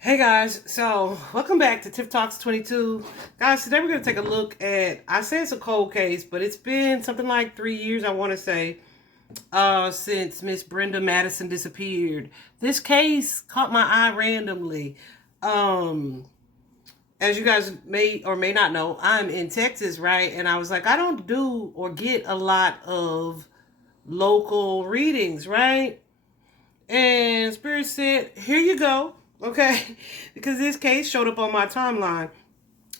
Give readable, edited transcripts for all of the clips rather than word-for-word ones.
Hey guys, so welcome back to Tiff Talks 22. Guys, today we're going to take a look at, I say it's a cold case, but it's been something like 3 years, I want to say, since Miss Brenda Matissen disappeared. This case caught my eye randomly. Um, as you guys may or may not know, I'm in Texas, right? And I was like, I don't do or get a lot of local readings, right? And Spirit said, here you go. Okay. Because this case showed up on my timeline.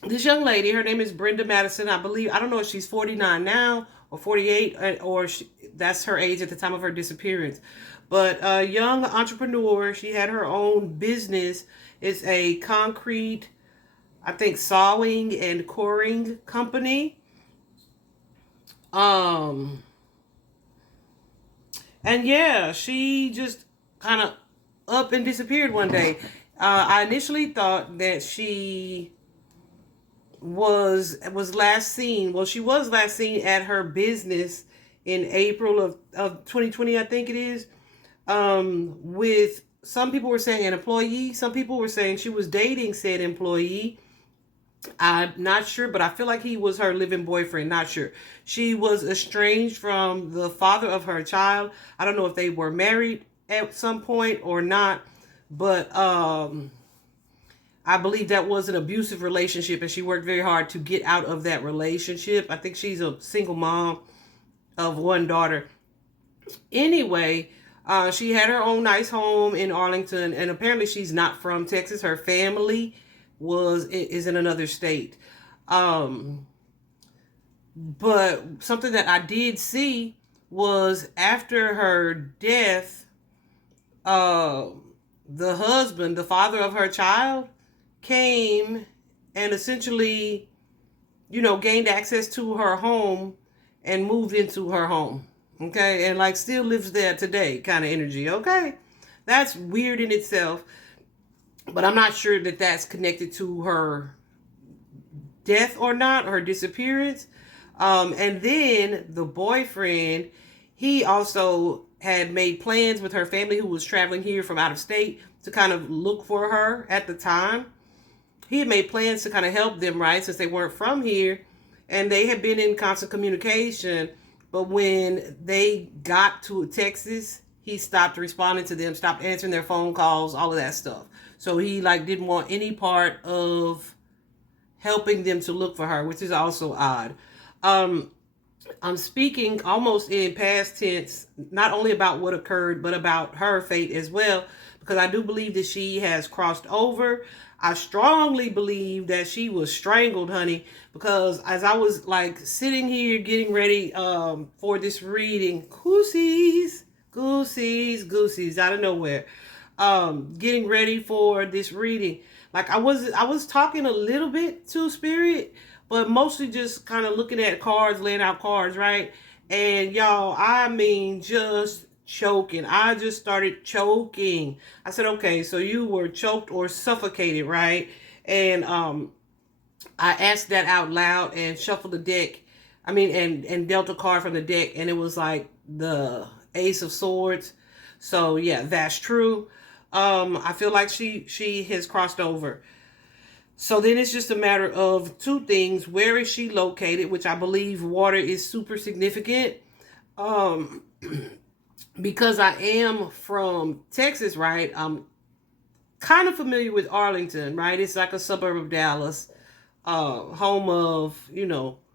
This young lady, her name is Brenda Matissen. I believe, I don't know if she's 49 now or 48 or that's her age at the time of her disappearance. But a young entrepreneur, she had her own business. It's a concrete, I think, sawing and coring company. Um, and yeah, she just kind of up and disappeared one day. I initially thought that she was last seen. Well, she was last seen at her business in April of 2020, I think it is. With some people were saying an employee, some people were saying she was dating said employee. I'm not sure, but I feel like he was her living boyfriend. Not sure. She was estranged from the father of her child. I don't know if they were married at some point or not, but I believe that was an abusive relationship, and she worked very hard to get out of that relationship. I think she's a single mom of one daughter. Anyway, she had her own nice home in Arlington, and apparently she's not from Texas. Her family is in another state. Um, but something that I did see was after her death, uh, the husband, the father of her child, came and essentially, gained access to her home and moved into her home. Okay, and like still lives there today, kind of energy. Okay, that's weird in itself, but I'm not sure that that's connected to her death or not, her disappearance. And then the boyfriend, he also had made plans with her family who was traveling here from out of state to kind of look for her at the time. He had made plans to kind of help them, right, since they weren't from here. And they had been in constant communication. But when they got to Texas, he stopped responding to them, stopped answering their phone calls, all of that stuff. So he didn't want any part of helping them to look for her, which is also odd. Um, I'm speaking almost in past tense, not only about what occurred, but about her fate as well, because I do believe that she has crossed over. I strongly believe that she was strangled, honey, because as I was sitting here getting ready for this reading, goosies out of nowhere, getting ready for this reading, I was talking a little bit to Spirit, but mostly just kind of looking at cards, laying out cards, right? And y'all, I mean, just choking. I just started choking. I said, okay, so you were choked or suffocated, right? And I asked that out loud and shuffled the deck. I mean, and dealt a card from the deck, and it was like the Ace of Swords. So yeah, that's true. I feel like she has crossed over. So then it's just a matter of two things. Where is she located? Which I believe water is super significant. Um, because I am from Texas, right? I'm kind of familiar with Arlington, right? It's like a suburb of Dallas, home of,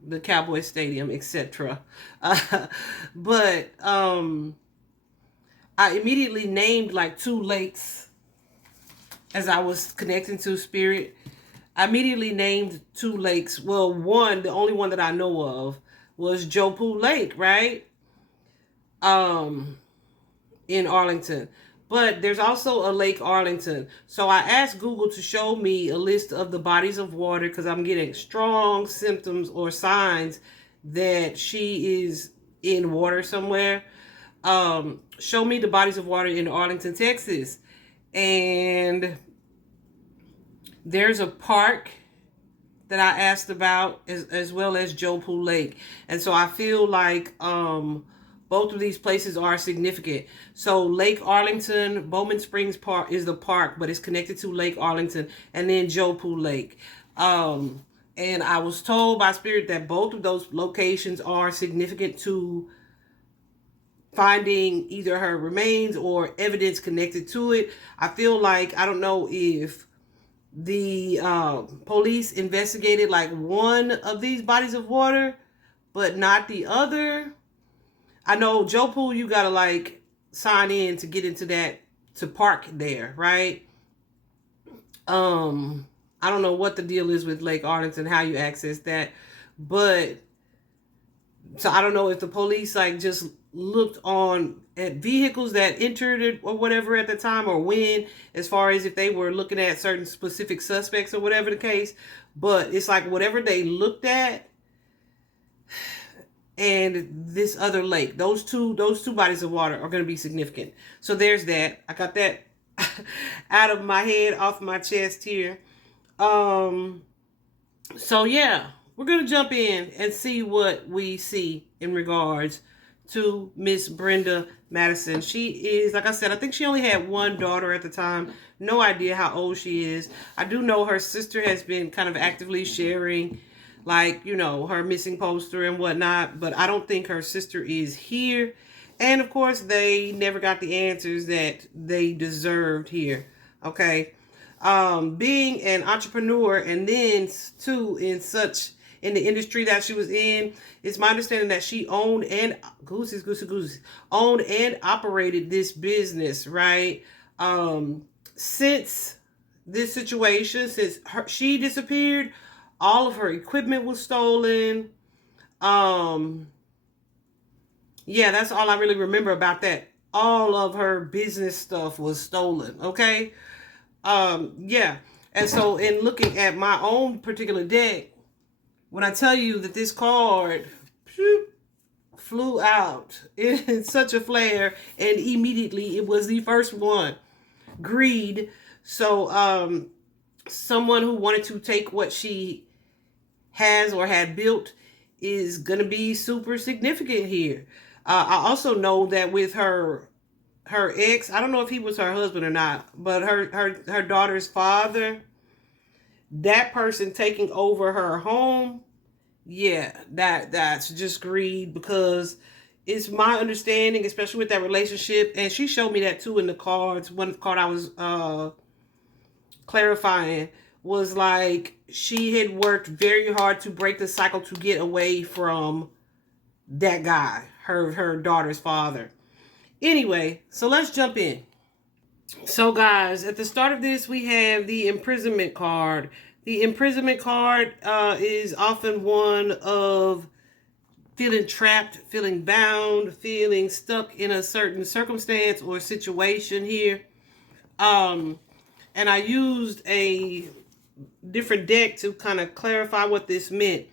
the Cowboy Stadium, etc. But I immediately named like two lakes as I was connecting to Spirit. I immediately named two lakes. Well, the only one that I know of was Jopu Lake, right? Um, in Arlington. But there's also a Lake Arlington. So I asked Google to show me a list of the bodies of water because I'm getting strong symptoms or signs that she is in water somewhere. Show me the bodies of water in Arlington, Texas. And there's a park that I asked about as well as Jopu Lake. And so I feel like both of these places are significant. So Lake Arlington, Bowman Springs Park is the park, but it's connected to Lake Arlington, and then Jopu Lake. And I was told by Spirit that both of those locations are significant to finding either her remains or evidence connected to it. I feel like, I don't know if the police investigated like one of these bodies of water, but not the other. I know Joe Pool, you gotta like sign in to get into that, to park there, right? I don't know what the deal is with Lake Arlington, how you access that, but so I don't know if the police like just looked on at vehicles that entered it or whatever at the time, or when, as far as if they were looking at certain specific suspects or whatever the case. But it's like whatever they looked at, and this other lake, those two bodies of water are going to be significant. So there's that. I got that out of my head, off my chest here. So yeah, we're going to jump in and see what we see in regards to Miss Brenda Matissen. She is, like I said, I think she only had one daughter at the time. No idea how old she is. I do know her sister has been kind of actively sharing, like, you know, her missing poster and whatnot, but I don't think her sister is here. And of course, they never got the answers that they deserved here. Okay. Being an entrepreneur, and then too in the industry that she was in, it's my understanding that she owned and owned and operated this business, right? Since this situation, since she disappeared, all of her equipment was stolen. Yeah, that's all I really remember about that. All of her business stuff was stolen. Okay. Yeah. And so in looking at my own particular deck, when I tell you that this card flew out in such a flare, and immediately it was the first one, greed. So, someone who wanted to take what she has or had built is going to be super significant here. I also know that with her ex, I don't know if he was her husband or not, but her daughter's father, that person taking over her home, yeah, that's just greed, because it's my understanding, especially with that relationship, and she showed me that too in the cards. One card I was clarifying was like she had worked very hard to break the cycle to get away from that guy, her daughter's father. Anyway, so let's jump in. So guys, at the start of this, we have the imprisonment card. The imprisonment card is often one of feeling trapped, feeling bound, feeling stuck in a certain circumstance or situation here. And I used a different deck to kind of clarify what this meant.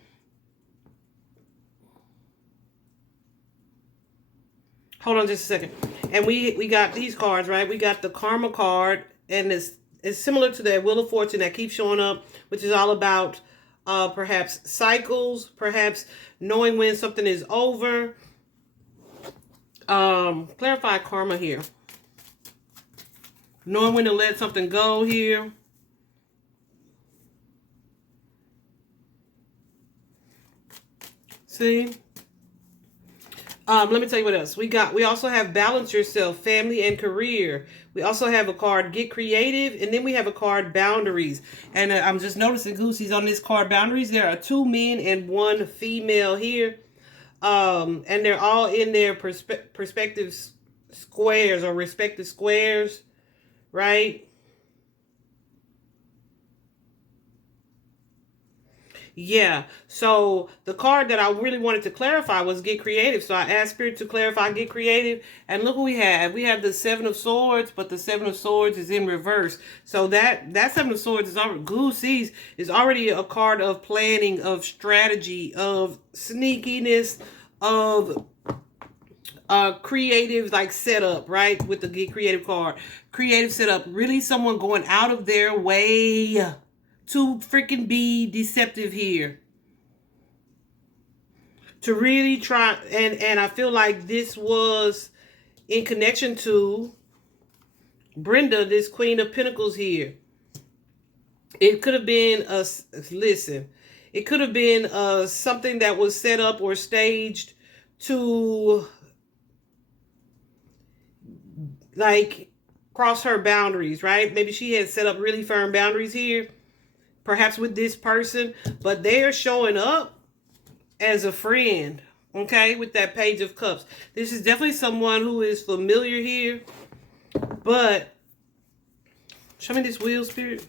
Hold on just a second. And we got these cards, right? We got the Karma card, and it's similar to that Wheel of Fortune that keeps showing up, which is all about perhaps cycles, perhaps knowing when something is over. Clarify karma here. Knowing when to let something go here. See? Let me tell you what else. We also have Balance Yourself, Family and Career. We also have a card, Get Creative. And then we have a card, Boundaries. And I'm just noticing, Goosey's on this card, Boundaries. There are 2 men and 1 female here. And they're all in their perspective squares, or respective squares, right? Yeah, so the card that I really wanted to clarify was Get Creative. So I asked Spirit to clarify Get Creative. And look what we have. We have the 7 of Swords, but the 7 of Swords is in reverse. So that 7 of Swords is already, Goosey's, is already a card of planning, of strategy, of sneakiness, of creative like setup, right? With the Get Creative card. Creative setup. Really someone going out of their way to freaking be deceptive here. to really try, and I feel like this was in connection to Brenda, this Queen of Pentacles here. It could have been a, listen, it could have been something that was set up or staged to like cross her boundaries, right? Maybe she had set up really firm boundaries here, perhaps with this person, but they're showing up as a friend, okay, with that Page of Cups. This is definitely someone who is familiar here, but show me this wheel, Spirit.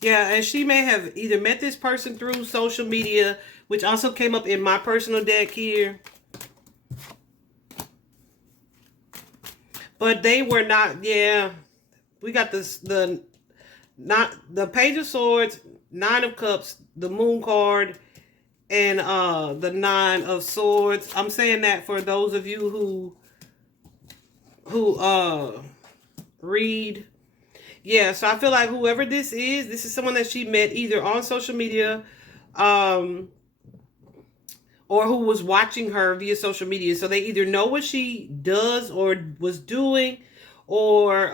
Yeah, and she may have either met this person through social media, which also came up in my personal deck here. But they were not, yeah. We got this, the Page of Swords, Nine of Cups, the Moon card, and the Nine of Swords. I'm saying that for those of you who read. Yeah, so I feel like whoever this is someone that she met either on social media, or who was watching her via social media. So they either know what she does or was doing, or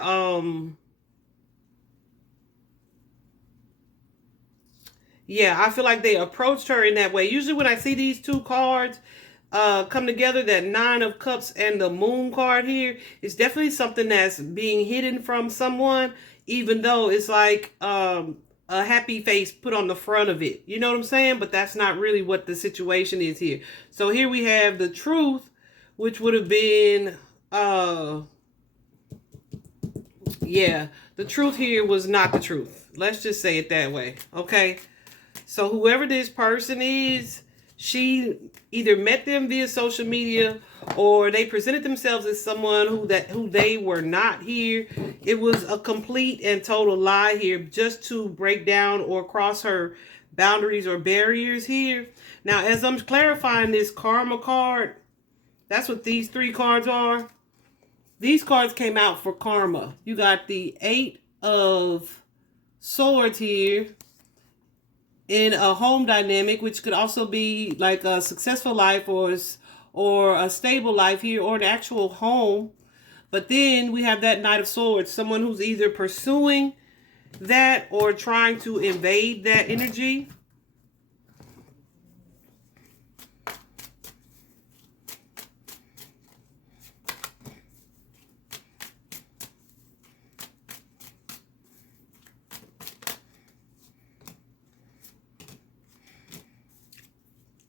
yeah, I feel like they approached her in that way. Usually when I see these two cards come together, that Nine of Cups and the Moon card here, it's definitely something that's being hidden from someone, even though it's like a happy face put on the front of it. You know what I'm saying? But that's not really what the situation is here. So here we have the Truth, which would have been, yeah, the Truth here was not the truth. Let's just say it that way, okay? So whoever this person is, she either met them via social media or they presented themselves as someone who they were not here. It was a complete and total lie here, just to break down or cross her boundaries or barriers here. Now, as I'm clarifying this Karma card, that's what these three cards are. These cards came out for karma. You got the Eight of Swords here in a home dynamic, which could also be like a successful life or a stable life here, or an actual home. But then we have that Knight of Swords, someone who's either pursuing that or trying to invade that energy.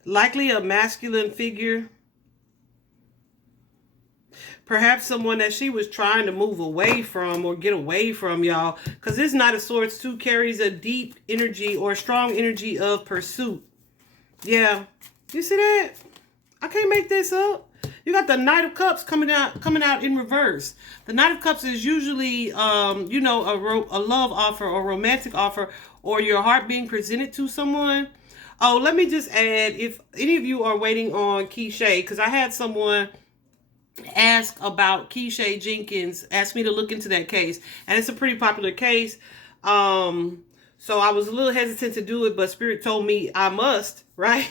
Likely a masculine figure. Perhaps someone that she was trying to move away from or get away from, y'all. Because this Knight of Swords too carries a deep energy or strong energy of pursuit. Yeah. You see that? I can't make this up. You got the Knight of Cups coming out in reverse. The Knight of Cups is usually, you know, a love offer or romantic offer, or your heart being presented to someone. Oh, let me just add, if any of you are waiting on Keisha, because I had someone ask about Keisha Jenkins, asked me to look into that case, and it's a pretty popular case. So I was a little hesitant to do it, but Spirit told me I must, right?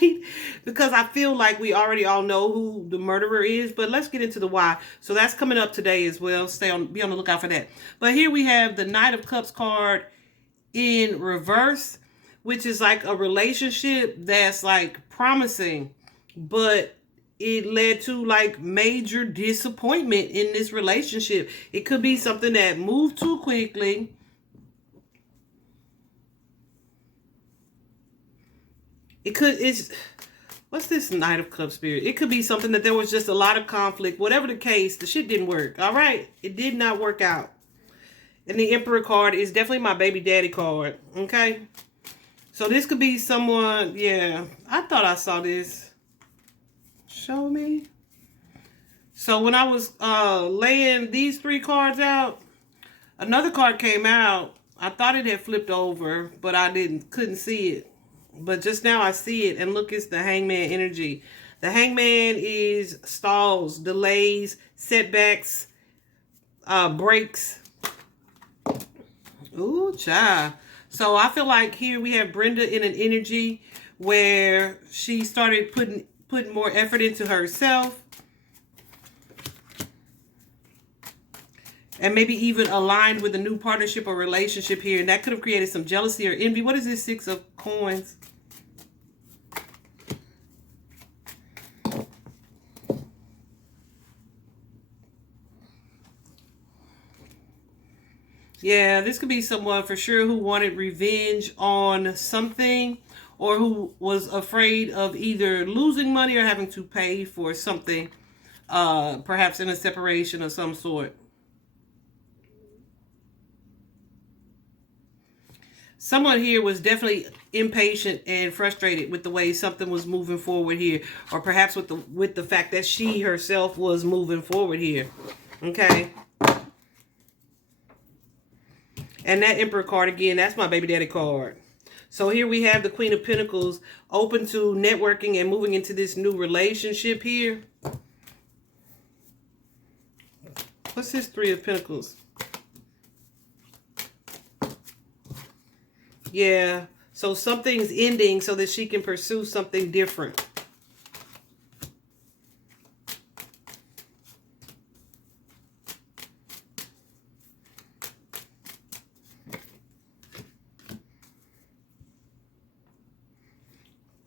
Because I feel like we already all know who the murderer is, but let's get into the why. So that's coming up today as well. Be on the lookout for that. But here we have the Knight of Cups card in reverse, which is like a relationship that's like promising, but it led to like major disappointment in this relationship. It could be something that moved too quickly. What's this Knight of Cups, Spirit? It could be something that there was just a lot of conflict. Whatever the case, the shit didn't work. All right. It did not work out. And the Emperor card is definitely my baby daddy card. Okay. So this could be someone, yeah, I thought I saw this. Show me. So when I was laying these three cards out, another card came out. I thought it had flipped over, but I couldn't see it. But just now I see it, and look, it's the Hangman energy. The Hangman is stalls, delays, setbacks, breaks. Ooh, child. So I feel like here we have Brenda in an energy where she started putting more effort into herself. And maybe even aligned with a new partnership or relationship here. And that could have created some jealousy or envy. What is this 6 of Coins? Yeah, this could be someone for sure who wanted revenge on something, or who was afraid of either losing money or having to pay for something, perhaps in a separation of some sort. Someone here was definitely impatient and frustrated with the way something was moving forward here, or perhaps with the fact that she herself was moving forward here. Okay. And that Emperor card again, that's my baby daddy card. So here we have the Queen of Pentacles, open to networking and moving into this new relationship here. What's this 3 of Pentacles? Yeah, so something's ending so that she can pursue something different.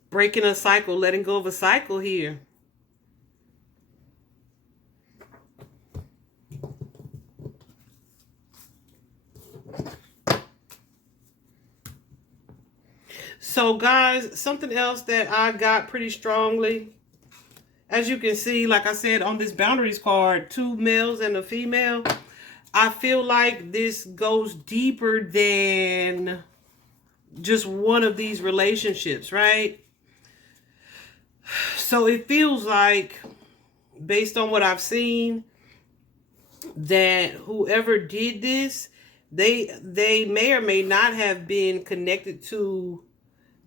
Breaking a cycle, letting go of a cycle here. So guys, something else that I got pretty strongly, as you can see, like I said on this boundaries card, 2 males and a female. I feel like this goes deeper than just one of these relationships, right? So it feels like, based on what I've seen, that whoever did this, they may or may not have been connected to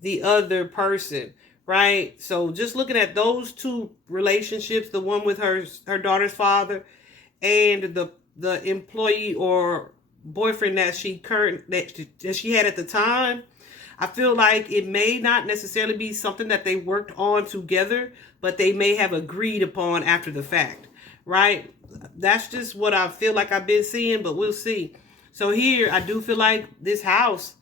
the other person, right? So just looking at those 2 relationships, the one with her daughter's father and the employee or boyfriend that she had at the time, I feel like it may not necessarily be something that they worked on together, but they may have agreed upon after the fact, right? That's just what I feel like I've been seeing, but we'll see. So here, I do feel like this house,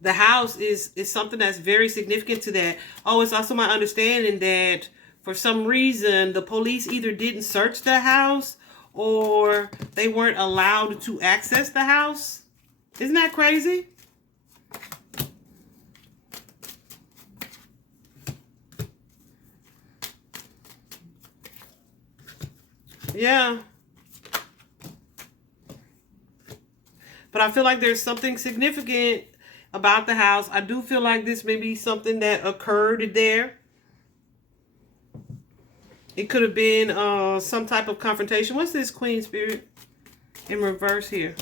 the house is something that's very significant to that. Oh, it's also my understanding that for some reason, the police either didn't search the house or they weren't allowed to access the house. Isn't that crazy? Yeah. But I feel like there's something significant about the house. I do feel like this may be something that occurred there. It could have been some type of confrontation. What's this Queen Spirit in reverse here?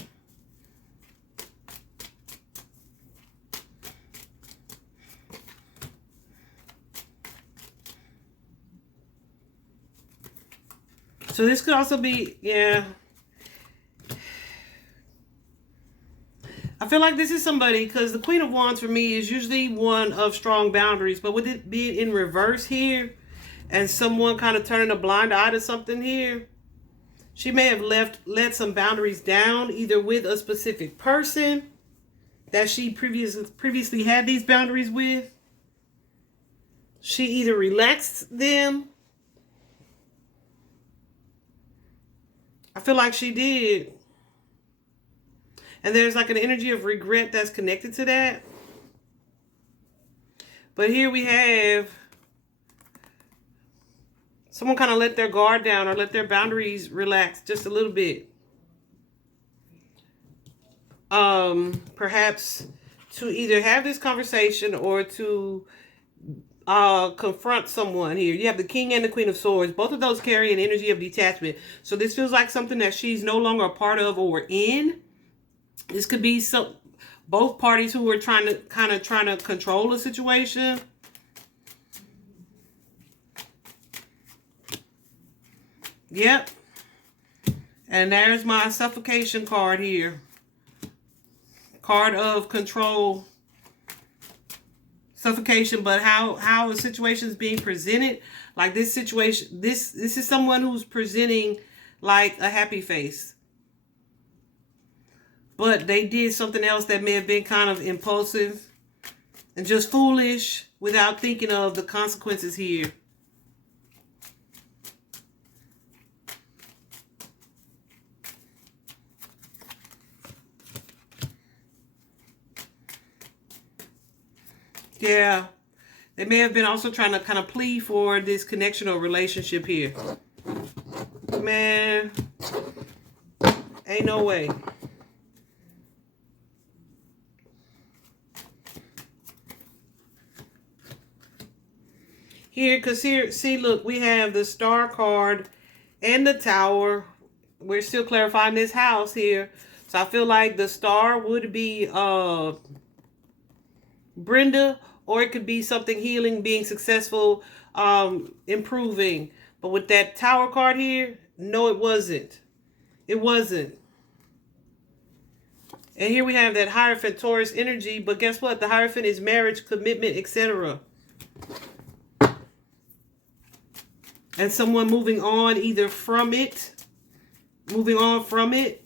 So this could also be, yeah. I feel like this is somebody, because the Queen of Wands for me is usually one of strong boundaries. But with it being in reverse here, and someone kind of turning a blind eye to something here, she may have let some boundaries down, either with a specific person that she previously had these boundaries with. She either relaxed them. I feel like she did. And there's like an energy of regret that's connected to that. But here we have someone kind of let their guard down or let their boundaries relax just a little bit. Perhaps to either have this conversation or to confront someone here. You have the King and the Queen of Swords. Both of those carry an energy of detachment. So this feels like something that she's no longer a part of or in. This could be both parties who are trying to control the situation. Yep. And there's my suffocation card here. Card of control. suffocation, but how a situation is being presented. Like this situation, this is someone who's presenting like a happy face, but they did something else that may have been kind of impulsive and just foolish without thinking of the consequences here. Yeah. They may have been also trying to kind of plead for this connection or relationship here. Man, ain't no way. Here, because here, see, look, we have the Star card and the Tower. We're still clarifying this house here. So I feel like the Star would be Brenda, or it could be something healing, being successful, improving. But with that Tower card here, no, it wasn't. It wasn't. And here we have that Hierophant Taurus energy. But guess what? The Hierophant is marriage, commitment, etc. And someone moving on either from it, moving on from it.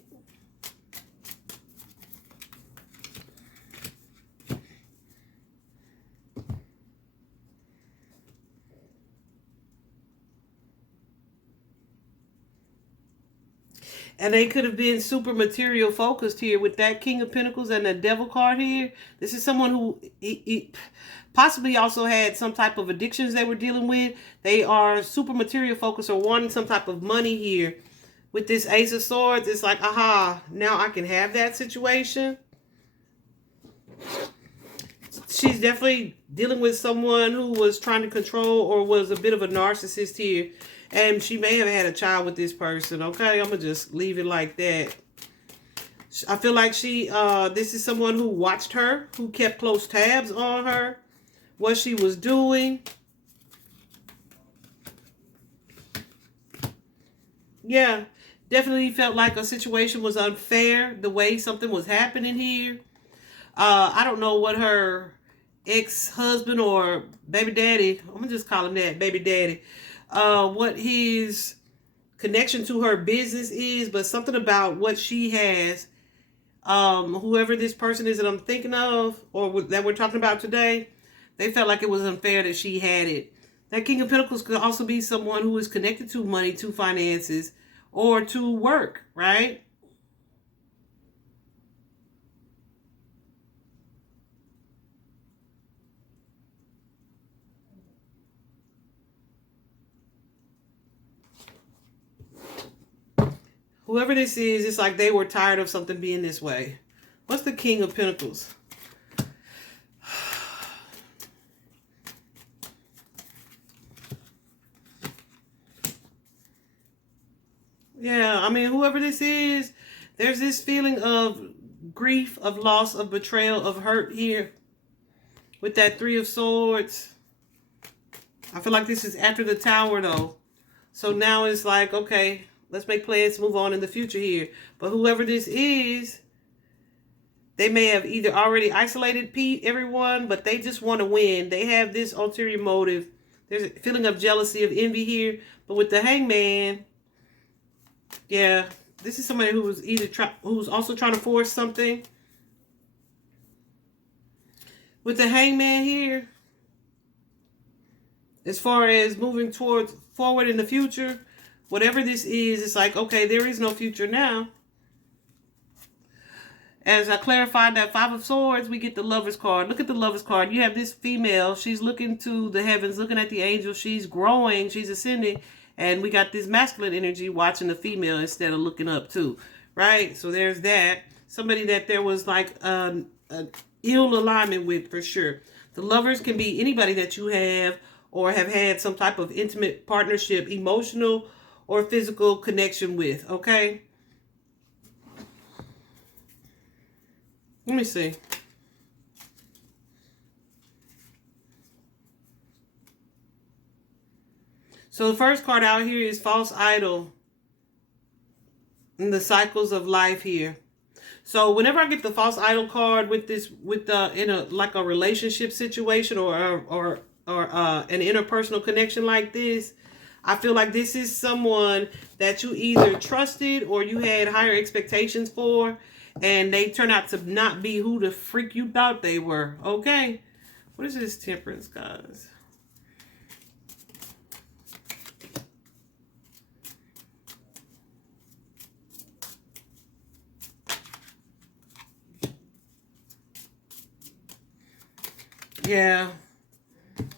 And they could have been super material focused here with that King of Pentacles and the Devil card here. This is someone who possibly also had some type of addictions they were dealing with. They are super material focused or wanting some type of money here. With this Ace of Swords, it's like, aha, now I can have that situation. She's definitely dealing with someone who was trying to control or was a bit of a narcissist here. And she may have had a child with this person, okay? I'm going to just leave it like that. I feel like this is someone who watched her, who kept close tabs on her, what she was doing. Yeah, definitely felt like a situation was unfair, the way something was happening here. I don't know what her ex-husband or baby daddy, I'm going to just call him that, baby daddy, what his connection to her business is, but something about what she has, whoever this person is that I'm thinking of or that we're talking about today, they felt like it was unfair that she had it. That King of Pentacles could also be someone who is connected to money, to finances, or to work, right? Whoever this is, it's like they were tired of something being this way. What's the King of Pentacles? Yeah, I mean, whoever this is, there's this feeling of grief, of loss, of betrayal, of hurt here. With that Three of Swords. I feel like this is after the Tower, though. So now it's like, okay, let's make plans, move on in the future here. But whoever this is, they may have either already isolated everyone, but they just want to win. They have this ulterior motive. There's a feeling of jealousy, of envy here. But with the Hangman, yeah, this is somebody who was who's also trying to force something. With the Hangman here, as far as moving forward in the future, whatever this is, it's like, okay, there is no future now. As I clarified that Five of Swords, we get the Lover's card. Look at the Lover's card. You have this female. She's looking to the heavens, looking at the angels. She's growing. She's ascending. And we got this masculine energy watching the female instead of looking up too. Right? So there's that. Somebody that there was like an ill alignment with for sure. The Lovers can be anybody that you have or have had some type of intimate partnership, emotional or physical connection with. Okay? Let me see. So the first card out here is False Idol in the cycles of life here. So whenever I get the false idol card with this, with the in a like a relationship situation or an interpersonal connection like this, I feel like this is someone that you either trusted or you had higher expectations for, and they turn out to not be who the freak you thought they were. Okay, what is this temperance, guys? Yeah.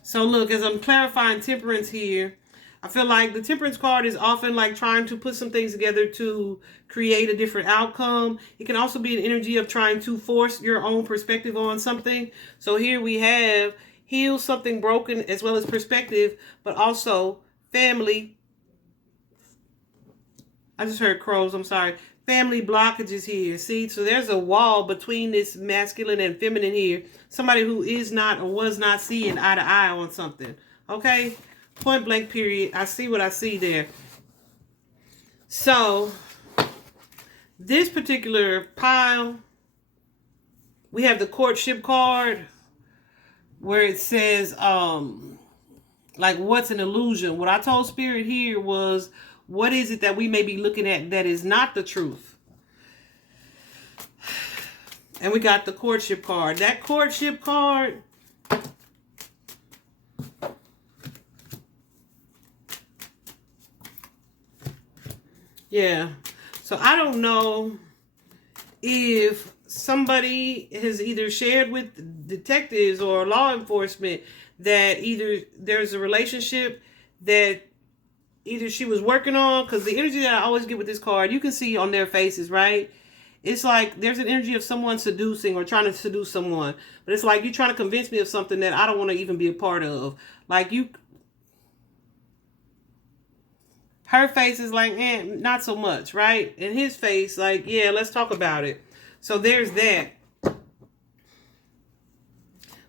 So look, as I'm clarifying temperance here, I feel like the temperance card is often like trying to put some things together to create a different outcome. It can also be an energy of trying to force your own perspective on something. So here we have heal something broken as well as perspective, but also family. I just heard crows, I'm sorry. Family blockages here. See, so there's a wall between this masculine and feminine here. Somebody who is not or was not seeing eye to eye on something. Okay? Point blank period. I see what I see there. So, this particular pile, we have the courtship card where it says, like, what's an illusion? What I told Spirit here was, what is it that we may be looking at that is not the truth? And we got the courtship card. That courtship card, yeah. So I don't know if somebody has either shared with detectives or law enforcement that either there's a relationship that either she was working on, because the energy that I always get with this card, you can see on their faces, right? It's like there's an energy of someone seducing or trying to seduce someone. But it's like you're trying to convince me of something that I don't want to even be a part of. Like you, her face is like, not so much, right? And his face, like, yeah, let's talk about it. So there's that.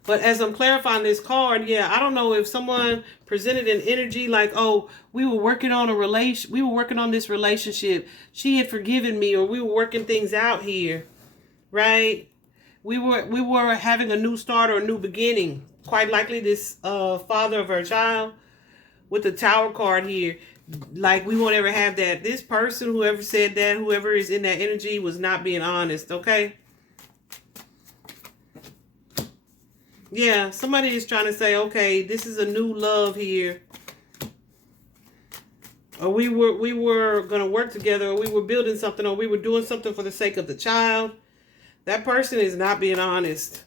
But as I'm clarifying this card, yeah, I don't know if someone presented an energy like, oh, we were working on this relationship. She had forgiven me, or we were working things out here, right? We were having a new start or a new beginning. Quite likely this father of her child with the Tower card here. Like, we won't ever have that. This person, whoever said that, whoever is in that energy, was not being honest, okay? Yeah, somebody is trying to say, okay, this is a new love here. Or we were going to work together, or we were building something, or we were doing something for the sake of the child. That person is not being honest.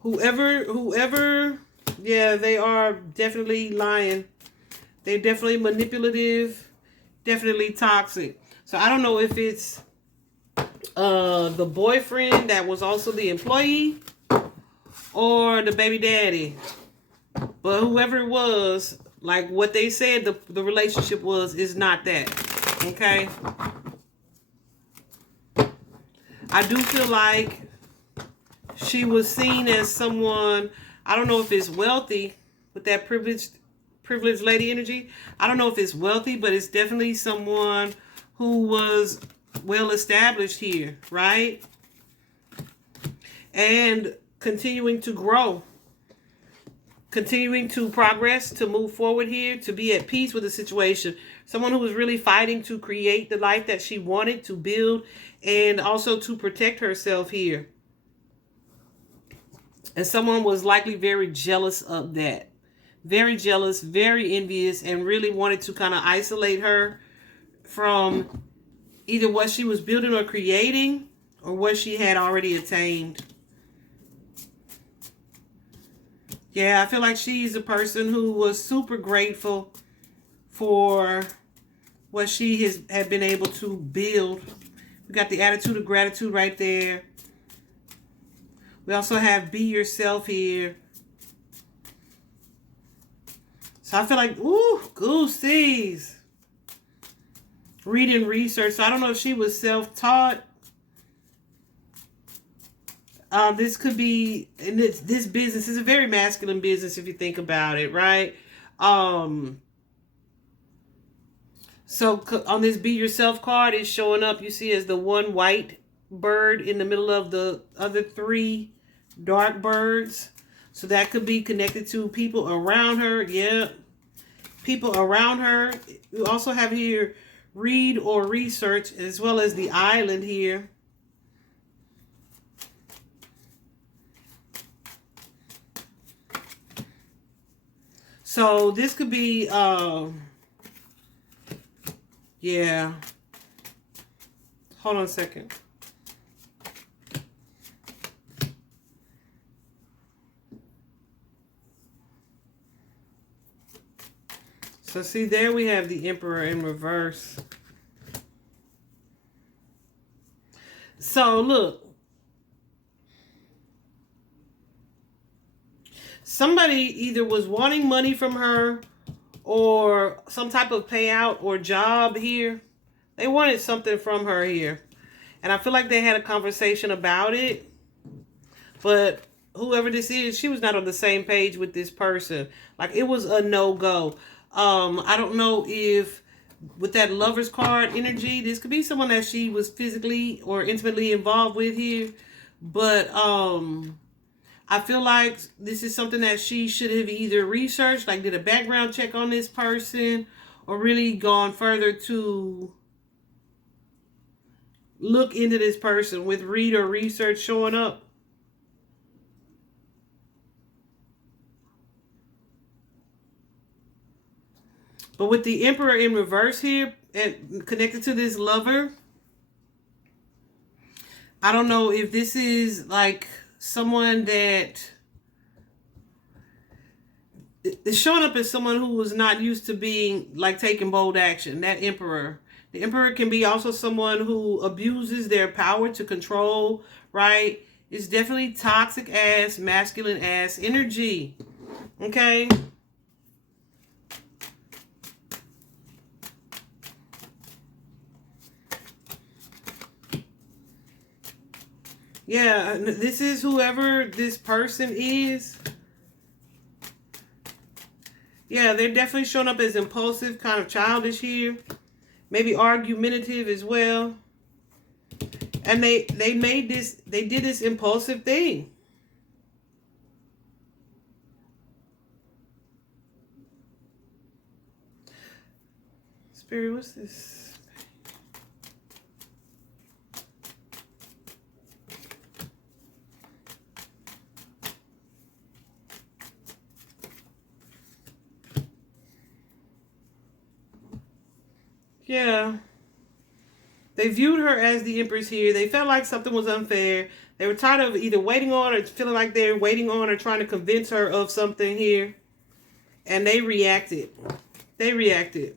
Whoever, yeah, they are definitely lying. They're definitely manipulative, definitely toxic. So I don't know if it's the boyfriend that was also the employee or the baby daddy. But whoever it was, like what they said the relationship was, is not that. Okay? I do feel like she was seen as someone, I don't know if it's wealthy, with that privileged lady energy. I don't know if it's wealthy, but it's definitely someone who was well established here, right? And continuing to grow, continuing to progress, to move forward here, to be at peace with the situation. Someone who was really fighting to create the life that she wanted to build, and also to protect herself here. And someone was likely very jealous of that. Very jealous, very envious, and really wanted to kind of isolate her from either what she was building or creating, or what she had already attained. Yeah, I feel like she's a person who was super grateful for what she had been able to build. We got the attitude of gratitude right there. We also have be yourself here. So I feel like, ooh, goosies. Reading research. So I don't know if she was self-taught. This could be, and this business is a very masculine business if you think about it, right? So on this Be Yourself card, it's showing up, you see, as the one white bird in the middle of the other 3 dark birds. So that could be connected to people around her. Yeah, people around her. You also have here read or research, as well as the island here. So this could be, yeah. Hold on a second. So see, there we have the Emperor in reverse. So look. Somebody either was wanting money from her or some type of payout or job here. They wanted something from her here. And I feel like they had a conversation about it. But whoever this is, she was not on the same page with this person. Like, it was a no-go. I don't know if with that Lover's card energy, this could be someone that she was physically or intimately involved with here. But I feel like this is something that she should have either researched, like did a background check on this person, or really gone further to look into this person with read or research showing up. But with the Emperor in reverse here, and connected to this lover, I don't know if this is like someone that is showing up as someone who was not used to being like taking bold action. That Emperor. The Emperor can be also someone who abuses their power to control, right? It's definitely toxic ass, masculine ass energy. Okay? Yeah, this is whoever this person is. Yeah, they're definitely showing up as impulsive, kind of childish here. Maybe argumentative as well. And they did this impulsive thing. Spirit, what's this? Yeah. They viewed her as the Empress here. They felt like something was unfair. They were tired of either waiting on or feeling like they're waiting on or trying to convince her of something here. And they reacted. They reacted.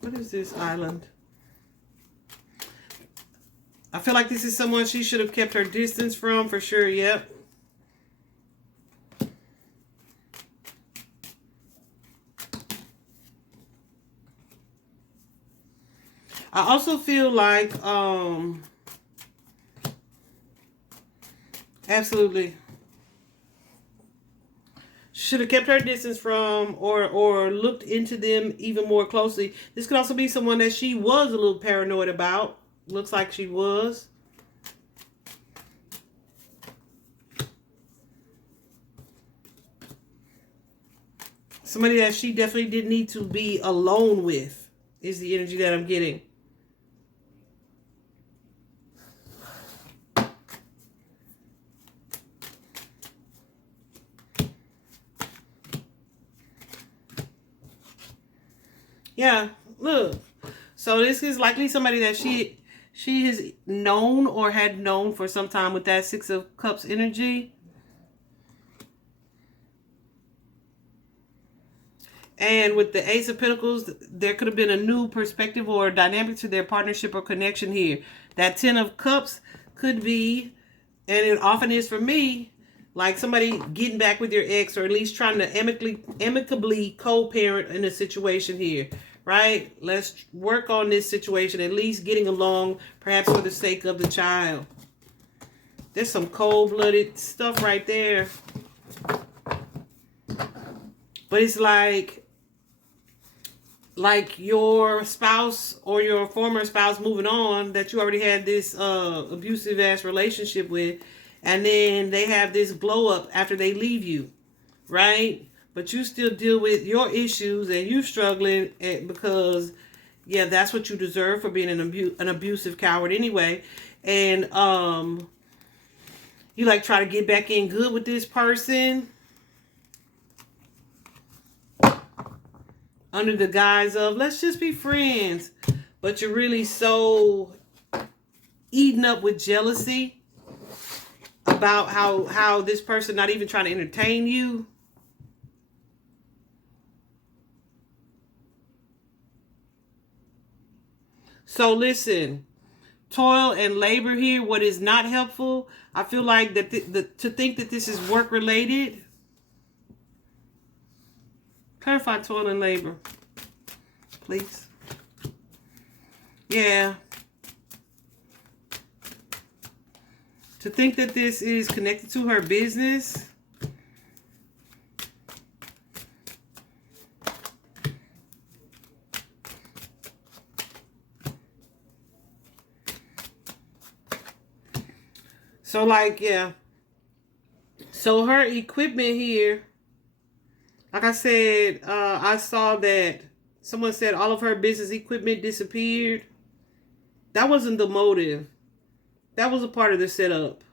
What is this island? I feel like this is someone she should have kept her distance from for sure. Yep. I also feel like, absolutely, should have kept her distance from or looked into them even more closely. This could also be someone that she was a little paranoid about. Looks like she was. Somebody that she definitely didn't need to be alone with is the energy that I'm getting. Yeah, look. So this is likely somebody that she has known or had known for some time with that Six of Cups energy. And with the Ace of Pentacles, there could have been a new perspective or dynamic to their partnership or connection here. That Ten of Cups could be, and it often is for me, like somebody getting back with your ex, or at least trying to amicably co-parent in a situation here, right? Let's work on this situation, at least getting along, perhaps for the sake of the child. There's some cold-blooded stuff right there. But it's like your spouse or your former spouse moving on that you already had this abusive ass relationship with, and then they have this glow up after they leave you, right? But you still deal with your issues and you struggling because, yeah, that's what you deserve for being an abusive coward anyway. And you like try to get back in good with this person under the guise of let's just be friends, but you're really so eaten up with jealousy about how this person not even trying to entertain you. So listen, toil and labor here, what is not helpful, I feel like that to think that this is work related. Clarify toil and labor, please. Yeah. To think that this is connected to her business. So like, yeah. So her equipment here, like I said, I saw that someone said all of her business equipment disappeared. That wasn't the motive. That was a part of the setup.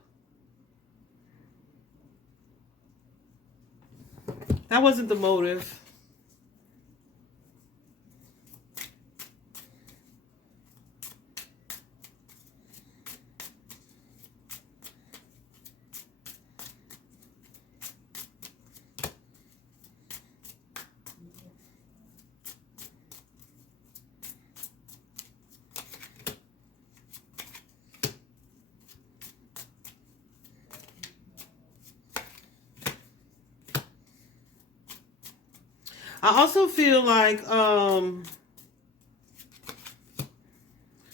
That wasn't the motive. I also feel like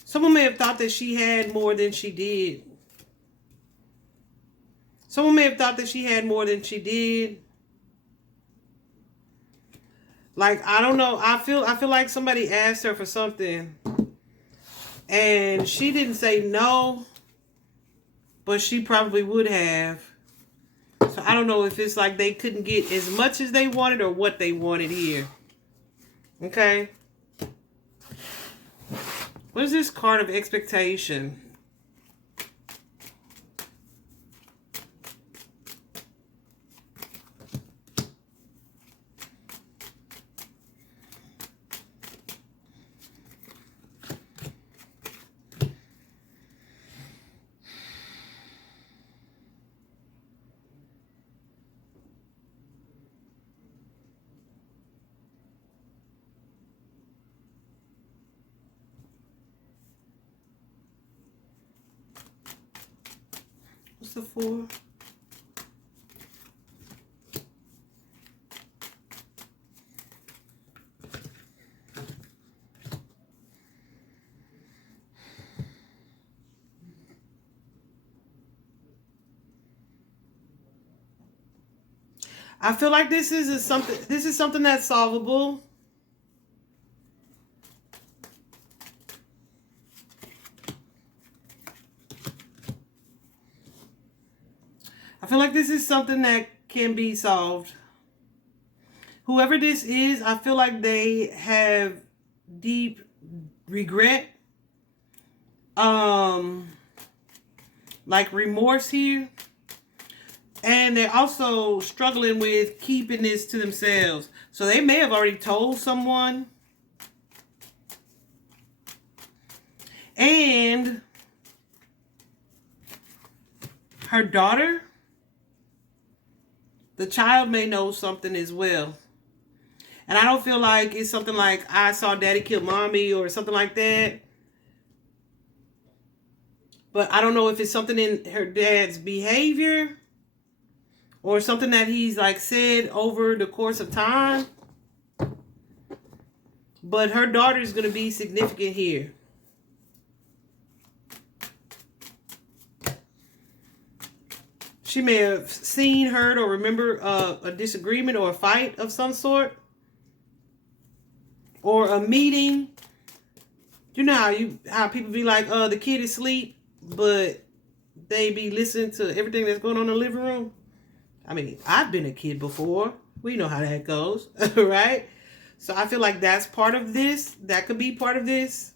someone may have thought that she had more than she did. Someone may have thought that she had more than she did. Like, I don't know. I feel like somebody asked her for something and she didn't say no, but she probably would have. So I don't know if it's like they couldn't get as much as they wanted or what they wanted here. Okay. What is this card of expectation? What's the 4? I feel like this is something that's solvable. I feel like this is something that can be solved. Whoever this is, I feel like they have deep regret. Like remorse here. And they're also struggling with keeping this to themselves. So they may have already told someone. And her daughter, the child may know something as well. And I don't feel like it's something like I saw daddy kill mommy or something like that. But I don't know if it's something in her dad's behavior or something that he's like said over the course of time. But her daughter is going to be significant here. She may have seen, heard, or remember a disagreement or a fight of some sort. Or a meeting. You know how people be like, the kid is asleep, but they be listening to everything that's going on in the living room. I mean, I've been a kid before. We know how that goes, right? So I feel like that's part of this. That could be part of this.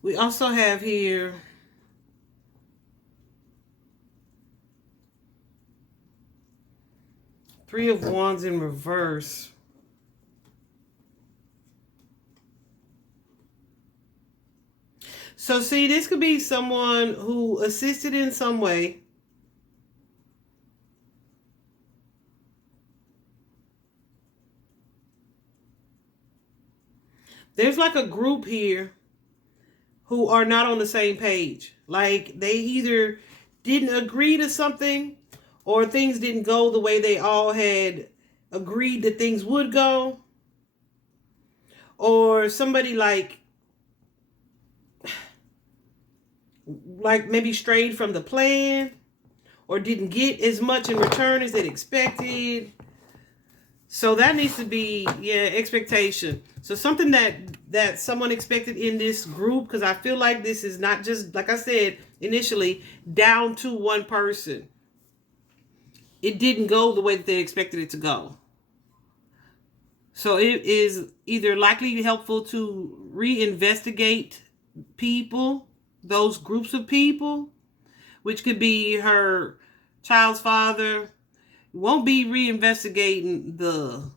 We also have here Three of Wands in reverse. So see, this could be someone who assisted in some way. There's like a group here who are not on the same page. Like they either didn't agree to something or things didn't go the way they all had agreed that things would go. Or somebody like maybe strayed from the plan or didn't get as much in return as they expected. So that needs to be, expectation. So something that someone expected in this group, because I feel like this is not just, like I said initially, down to one person. It didn't go the way that they expected it to go. So it is either likely helpful to reinvestigate people, those groups of people, which could be her child's father. Won't be reinvestigating the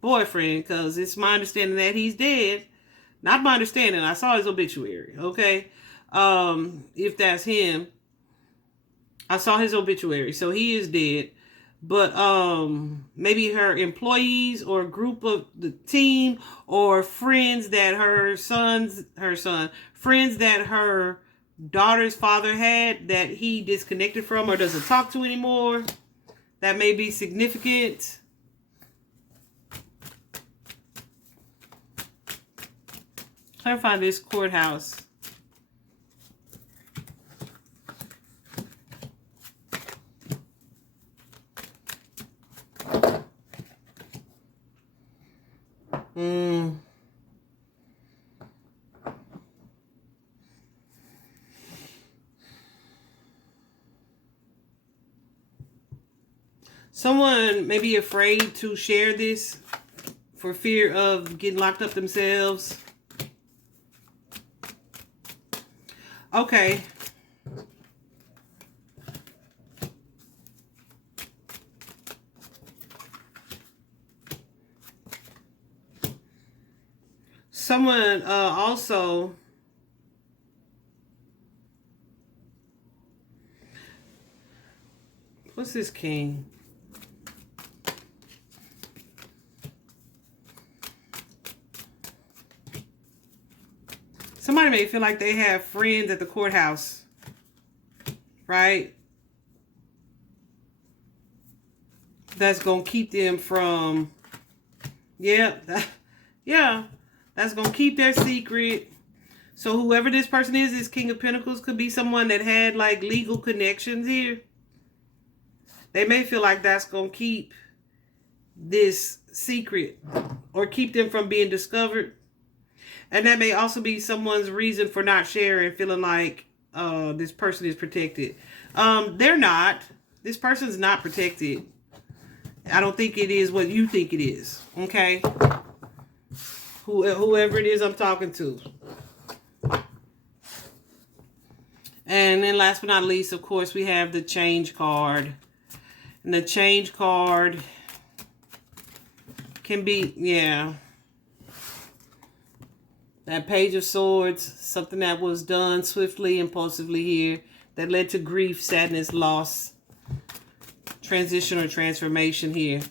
boyfriend because it's my understanding that he's dead. Not my understanding. I saw his obituary. Okay. If that's him, I saw his obituary. So he is dead. But maybe her employees or a group of the team or friends that friends that her daughter's father had that he disconnected from or doesn't talk to anymore. That may be significant. Clarify this courthouse. Someone may be afraid to share this for fear of getting locked up themselves. Okay. Someone also what's this king? Somebody may feel like they have friends at the courthouse, right? That's going to keep them from, that's going to keep their secret. So whoever this person is, this King of Pentacles, could be someone that had like legal connections here. They may feel like that's going to keep this secret or keep them from being discovered. And that may also be someone's reason for not sharing, feeling like this person is protected. They're not. This person's not protected. I don't think it is what you think it is. Okay? Whoever it is I'm talking to. And then last but not least, of course, we have the change card. And the change card can be, that Page of Swords, something that was done swiftly, impulsively here, that led to grief, sadness, loss, transition, or transformation here.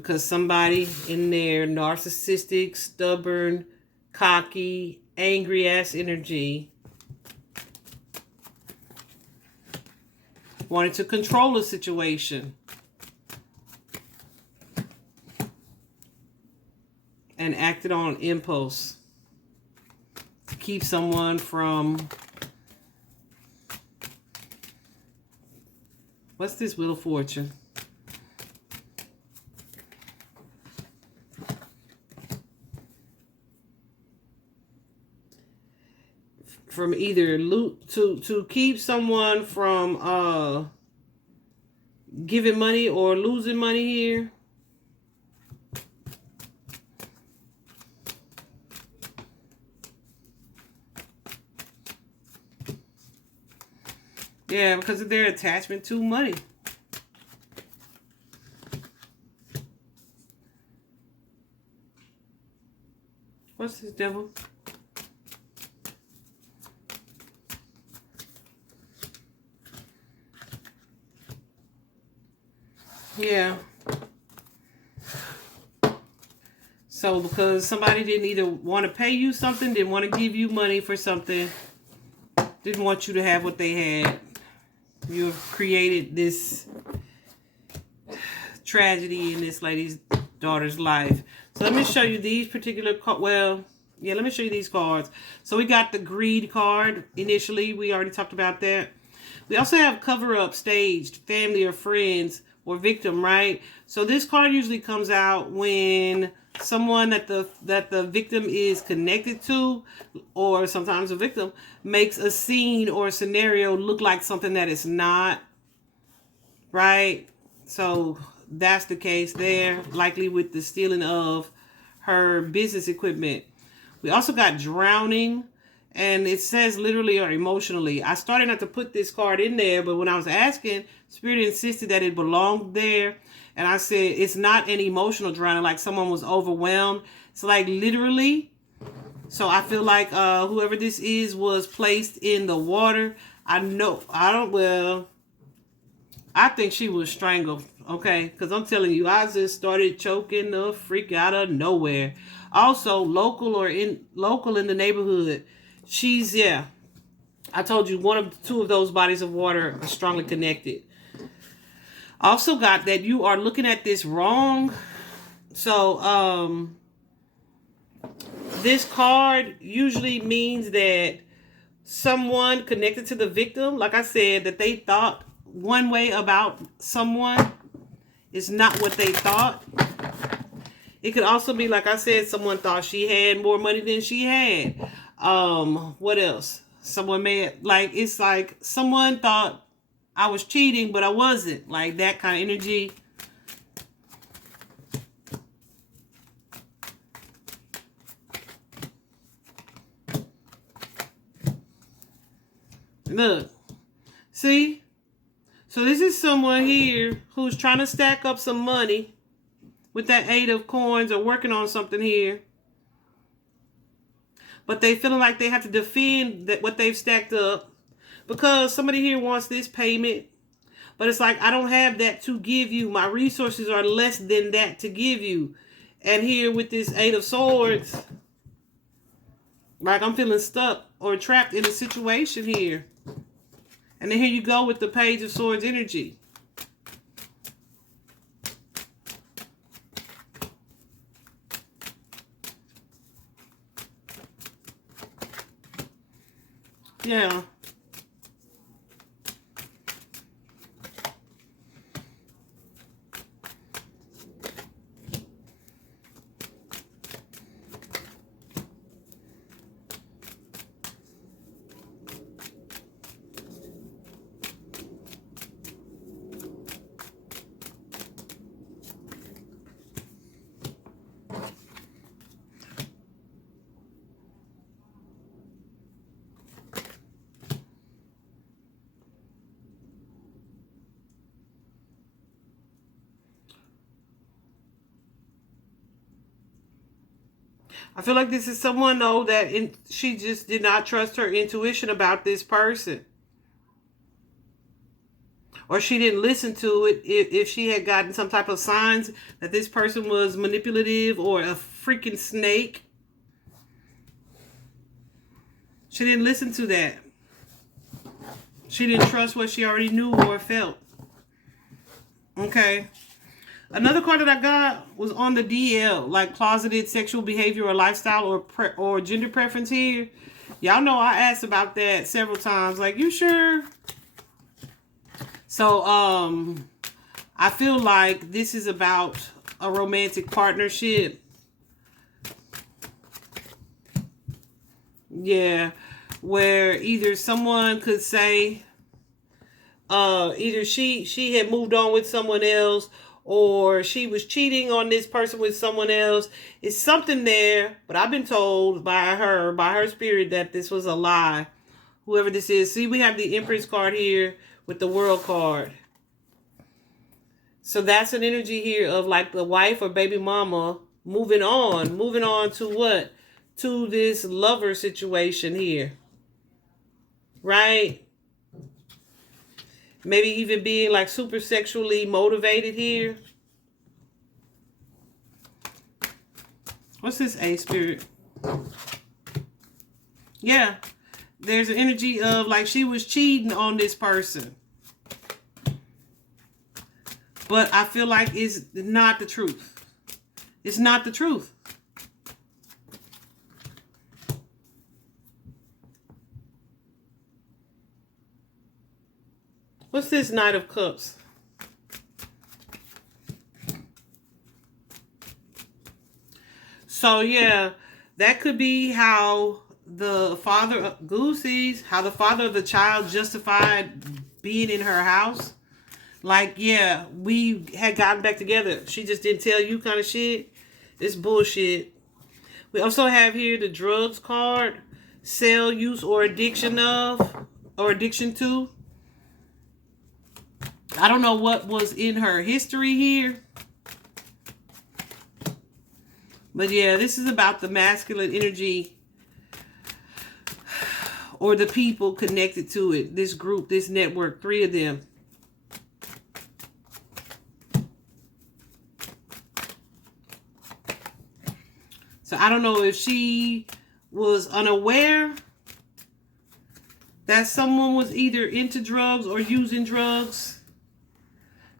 because somebody in there, narcissistic, stubborn, cocky, angry ass energy, wanted to control the situation and acted on impulse to keep someone from, what's this Wheel of Fortune? From either to keep someone from giving money or losing money here. Yeah, because of their attachment to money. What's this, devil? Yeah. So because somebody didn't either want to pay you something, didn't want to give you money for something, didn't want you to have what they had, you have created this tragedy in this lady's daughter's life. So let me show you these particular let me show you these cards. So we got the greed card initially. We already talked about that. We also have cover up, staged, family or friends, or victim, right? So this card usually comes out when someone that the victim is connected to, or sometimes a victim, makes a scene or a scenario look like something that it's not, right? So that's the case there, likely with the stealing of her business equipment. We also got drowning, and it says literally or emotionally. I started not to put this card in there, but when I was asking, Spirit insisted that it belonged there. And I said, it's not an emotional drowning, like someone was overwhelmed. It's like literally. So I feel like whoever this is was placed in the water. I think she was strangled, okay? Because I'm telling you, I just started choking the freak out of nowhere. Also, local in the neighborhood. I told you two of those bodies of water are strongly connected. Also got that you are looking at this wrong. So, this card usually means that someone connected to the victim, like I said, that they thought one way about someone is not what they thought. It could also be, like I said, someone thought she had more money than she had. What else? Someone it's like someone thought I was cheating, but I wasn't. Like that kind of energy. Look. See? So this is someone here who's trying to stack up some money with that 8 of coins, or working on something here. But they feeling like they have to defend what they've stacked up, because somebody here wants this payment. But it's like, I don't have that to give you. My resources are less than that to give you. And here with this 8 of Swords, like I'm feeling stuck or trapped in a situation here. And then here you go with the Page of Swords energy. Yeah. I feel like this is someone, though, that she just did not trust her intuition about this person. or she didn't listen to it if she had gotten some type of signs that this person was manipulative or a freaking snake. She didn't listen to that. She didn't trust what she already knew or felt. Okay. Another card that I got was on the DL, like closeted sexual behavior or lifestyle or gender preference here. Y'all know I asked about that several times. Like, you sure? So, I feel like this is about a romantic partnership. Yeah. Where either someone could say, either she had moved on with someone else, or she was cheating on this person with someone else. It's something there, but I've been told by her spirit, that this was a lie. Whoever this is. See, we have the Empress card here with the World card. So that's an energy here of like the wife or baby mama moving on to what? To this lover situation here. Right? Maybe even being like super sexually motivated here. What's this A spirit? Yeah. There's an energy of like she was cheating on this person. But I feel like it's not the truth. It's not the truth. What's this Knight of Cups? So yeah, that could be how the father, Goosey's, how the father of the child justified being in her house. Like, yeah, we had gotten back together. She just didn't tell you kind of shit. It's bullshit. We also have here the drugs card. Sale, use, or addiction of, or addiction to. I don't know what was in her history here. But yeah, this is about the masculine energy or the people connected to it. This group, this network, 3 of them. So I don't know if she was unaware that someone was either into drugs or using drugs.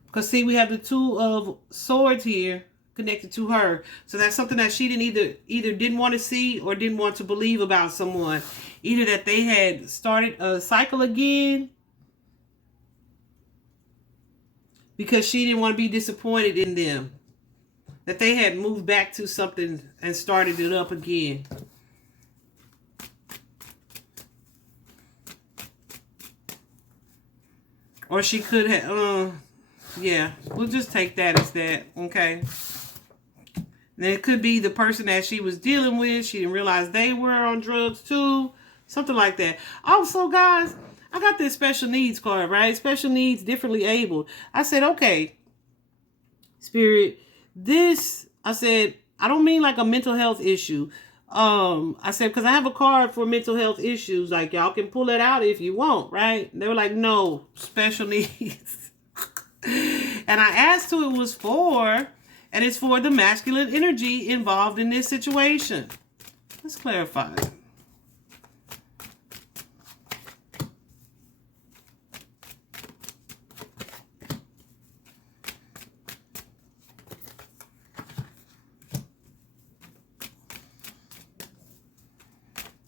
Because see, we have the 2 of Swords here connected to her. So that's something that she didn't either didn't want to see or didn't want to believe about someone. Either that they had started a cycle again because she didn't want to be disappointed in them. That they had moved back to something and started it up again. Or she could have, yeah, we'll just take that as that, okay? Then it could be the person that she was dealing with. She didn't realize they were on drugs too. Something like that. Also, guys, I got this special needs card, right? Special needs, differently abled. I said, okay, Spirit, this, I said, I don't mean like a mental health issue. I said, because I have a card for mental health issues. Like, y'all can pull it out if you want, right? And they were like, no, special needs. And I asked who it was for, and it's for the masculine energy involved in this situation. Let's clarify.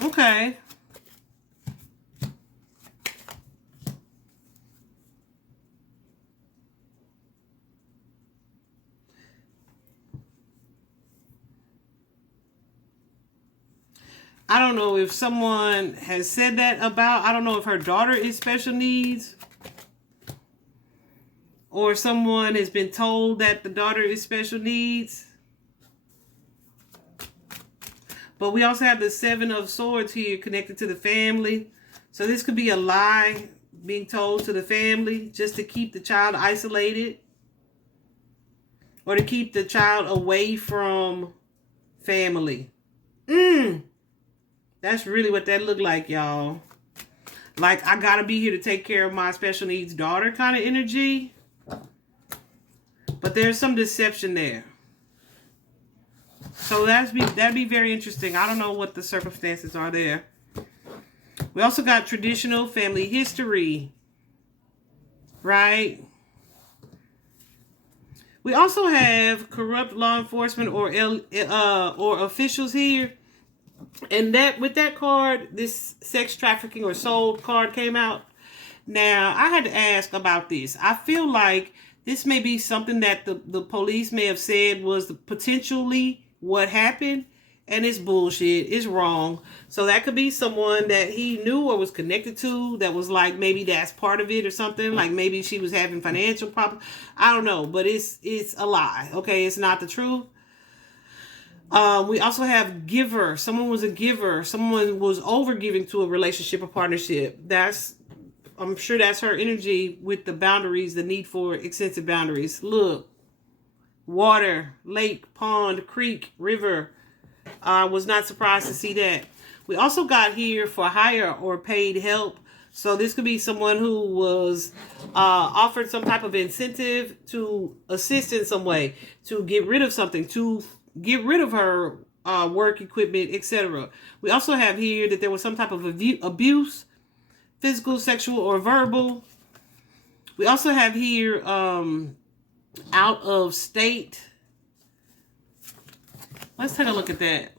Okay. I don't know if someone has said that about, I don't know if her daughter is special needs, or someone has been told that the daughter is special needs. But we also have the 7 of Swords here connected to the family. So this could be a lie being told to the family just to keep the child isolated, or to keep the child away from family. That's really what that looked like, y'all. Like, I gotta be here to take care of my special needs daughter kind of energy. But there's some deception there. So that'd be very interesting. I don't know what the circumstances are there. We also got traditional family history, right? We also have corrupt law enforcement or officials here. And that with that card, this sex trafficking or sold card came out. Now, I had to ask about this. I feel like this may be something that the police may have said was potentially what happened, and it's bullshit. It's wrong. So that could be someone that he knew or was connected to that was like, maybe that's part of it or something. Like maybe she was having financial problems. I don't know, but it's a lie. Okay, it's not the truth. We also have giver. Someone was a giver. Someone was over giving to a relationship or partnership. I'm sure that's her energy with the boundaries, the need for extensive boundaries. Look, water, lake, pond, creek, river. I was not surprised to see that. We also got here for hire or paid help. So this could be someone who was offered some type of incentive to assist in some way, to get rid of something, to get rid of her work equipment, etc. We also have here that there was some type of abuse, physical, sexual, or verbal. We also have here out of state. Let's take a look at that.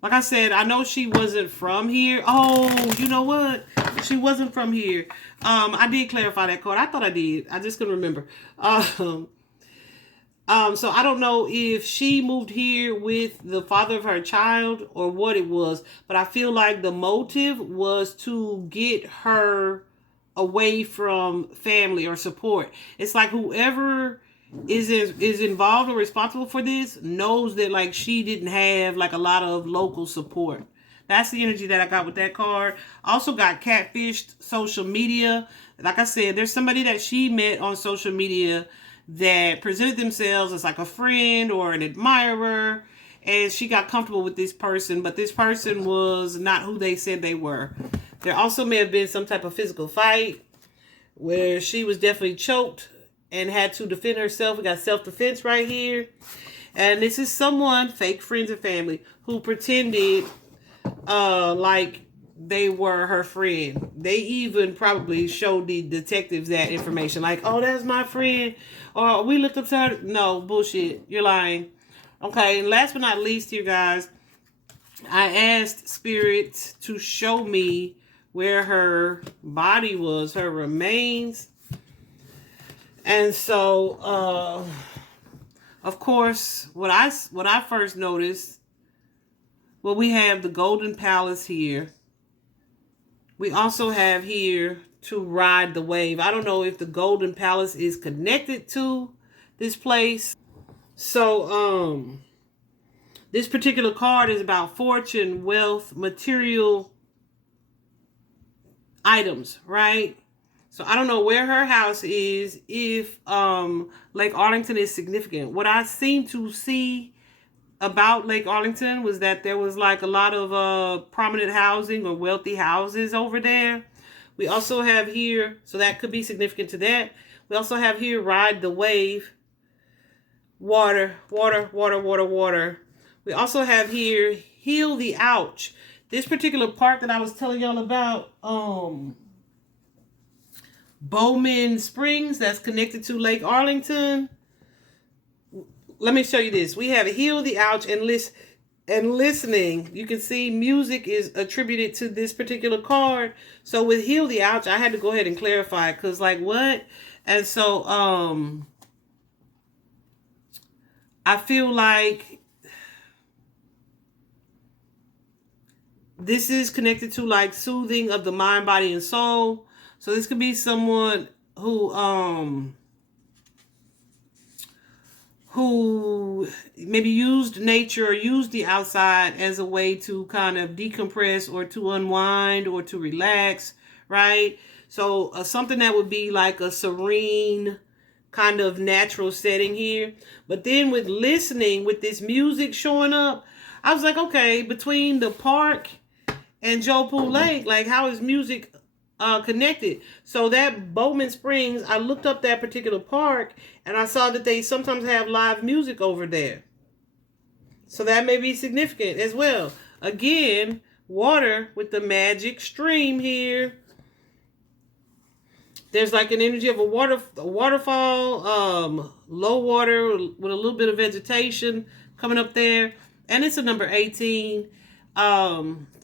Like I said, I know she wasn't from here. Oh, you know what? She wasn't from here. I did clarify that card. I thought I did. I just couldn't remember. So I don't know if she moved here with the father of her child or what it was, but I feel like the motive was to get her away from family or support. It's like whoever is involved or responsible for this knows that like she didn't have like a lot of local support. That's the energy that I got with that card. Also got catfished, social media. Like I said, there's somebody that she met on social media that presented themselves as like a friend or an admirer, and she got comfortable with this person, but this person was not who they said they were. There also may have been some type of physical fight where she was definitely choked and had to defend herself. We got self-defense right here. And this is someone, fake friends and family, who pretended like they were her friend. They even probably showed the detectives that information. Like, oh, that's my friend. Or we looked up to her. No, bullshit. You're lying. Okay, and last but not least here, guys, I asked Spirit to show me where her body was, her remains. And so, of course, what I first noticed, well, we have the Golden Palace here. We also have here to ride the wave. I don't know if the Golden Palace is connected to this place. So, this particular card is about fortune, wealth, material items, right? So I don't know where her house is, if Lake Arlington is significant. What I seem to see about Lake Arlington was that there was like a lot of prominent housing or wealthy houses over there. We also have here, so that could be significant to that. We also have here ride the wave, water, water, water, water, water. We also have here heal the ouch. This particular part that I was telling y'all about, Bowman Springs, that's connected to Lake Arlington. Let me show you this. We have heal the ouch and listening. You can see music is attributed to this particular card. So with heal the ouch, I had to go ahead and clarify it, because like what? And so I feel like this is connected to like soothing of the mind, body, and soul. So this could be someone who maybe used nature or used the outside as a way to kind of decompress or to unwind or to relax, right? So something that would be like a serene kind of natural setting here. But then with listening, with this music showing up, I was like, okay, between the park and Joe Pool Lake. Like, how is music connected? So that Bowman Springs, I looked up that particular park, and I saw that they sometimes have live music over there. So that may be significant as well. Again, water with the magic stream here. There's like an energy of a waterfall, low water with a little bit of vegetation coming up there. And it's a number 18.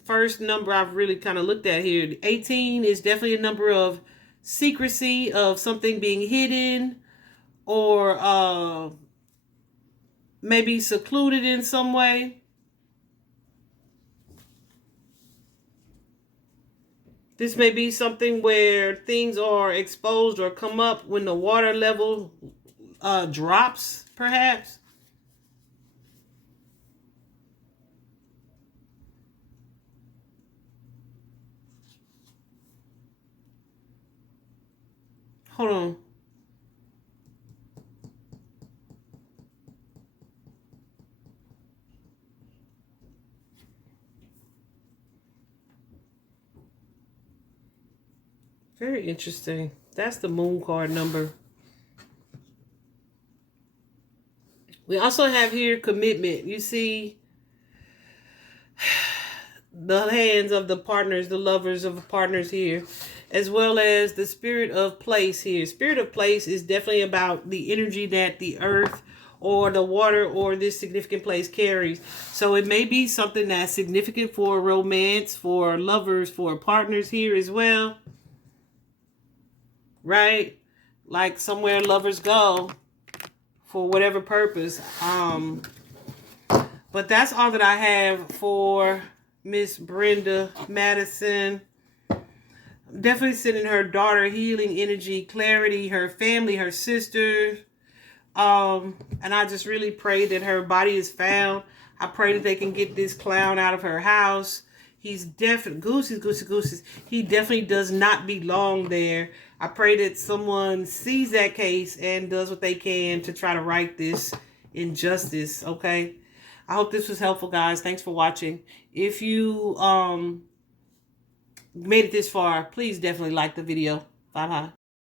First number I've really kind of looked at here. 18 is definitely a number of secrecy, of something being hidden, or maybe secluded in some way. This may be something where things are exposed or come up when the water level drops, perhaps. Hold on. Very interesting. That's the moon card number. We also have here commitment. You see the hands of the partners, the lovers of partners here, as well as the spirit of place here. Spirit of place is definitely about the energy that the earth or the water or this significant place carries. So it may be something that's significant for romance, for lovers, for partners here as well. Right? Like somewhere lovers go for whatever purpose. But that's all that I have for Miss Brenda Matissen. Definitely sending her daughter healing energy, clarity, her family, her sisters. And I just really pray that her body is found. I pray that they can get this clown out of her house. He's definitely, gooses. He definitely does not belong there. I pray that someone sees that case and does what they can to try to right this injustice, okay? I hope this was helpful, guys. Thanks for watching. If you made it this far, please definitely like the video. Bye-bye.